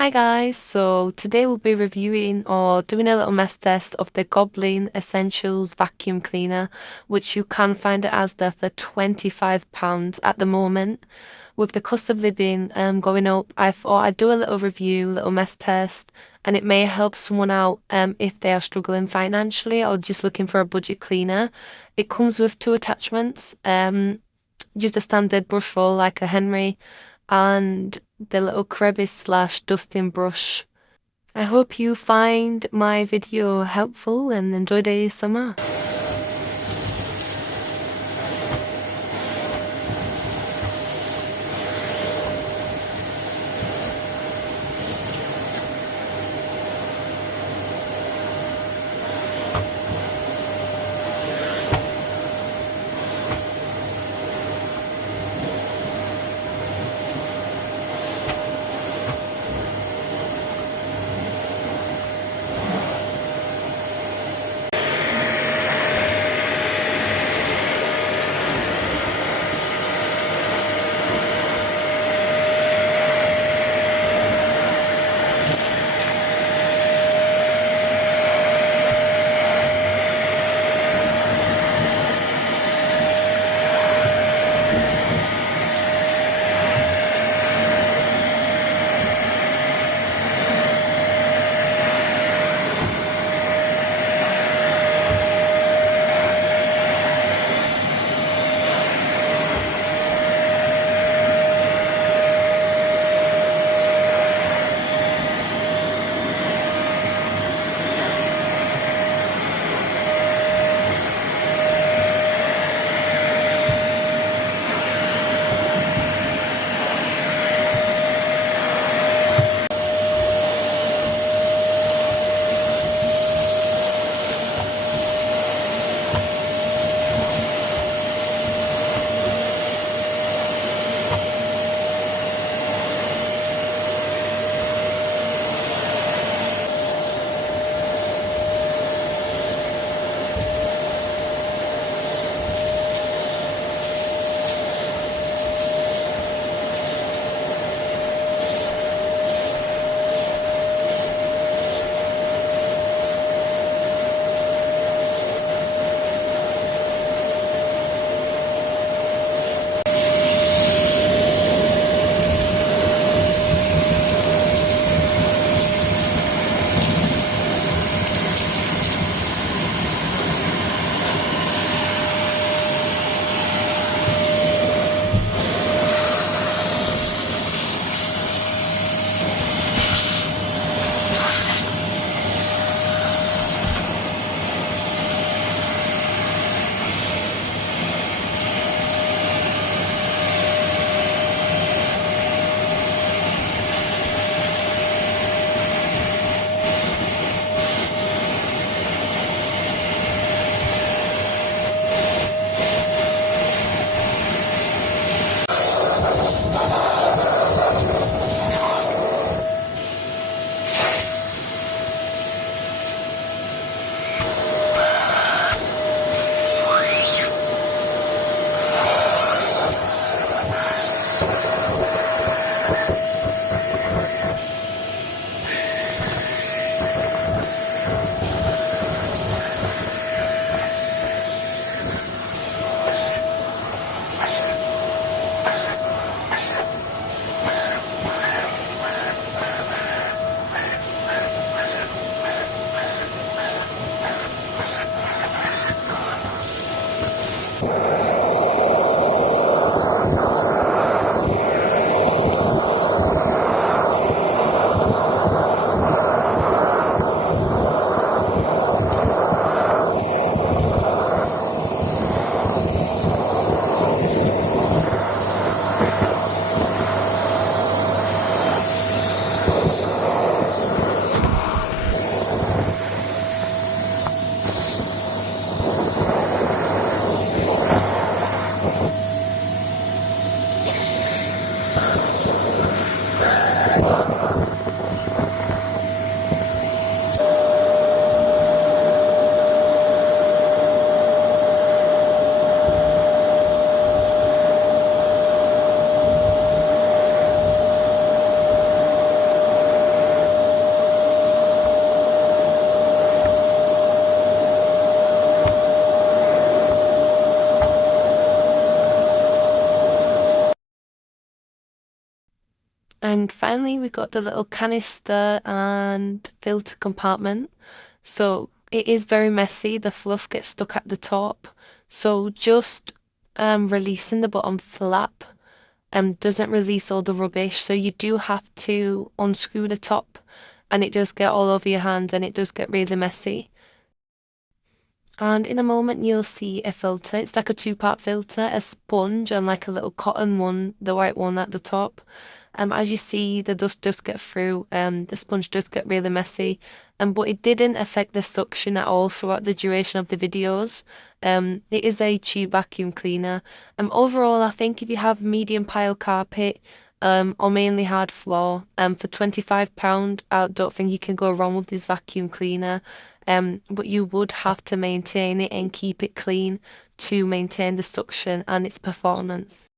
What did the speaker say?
Hi guys, so today we'll be reviewing or doing a little mess test of the Goblin Essentials vacuum cleaner, which you can find at ASDA for £25 at the moment. With the cost of living going up, I thought I'd do a little review, little mess test, and it may help someone out if they are struggling financially or just looking for a budget cleaner. It comes with two attachments, just a standard brush roll like a Henry and the little crevice slash dusting brush. I hope you find my video helpful and enjoy the summer. And finally, we got the little canister and filter compartment. So it is very messy. The fluff gets stuck at the top. So just releasing the bottom flap doesn't release all the rubbish. So you do have to unscrew the top and it does get all over your hands and it does get really messy. And in a moment, you'll see a filter. It's like a two-part filter, a sponge, and like a little cotton one, the white one at the top. As you see, the dust does get through. The sponge does get really messy. But it didn't affect the suction at all throughout the duration of the videos. It is a tube vacuum cleaner. Overall, I think if you have medium pile carpet, or mainly hard floor, for £25, I don't think you can go wrong with this vacuum cleaner. But you would have to maintain it and keep it clean to maintain the suction and its performance.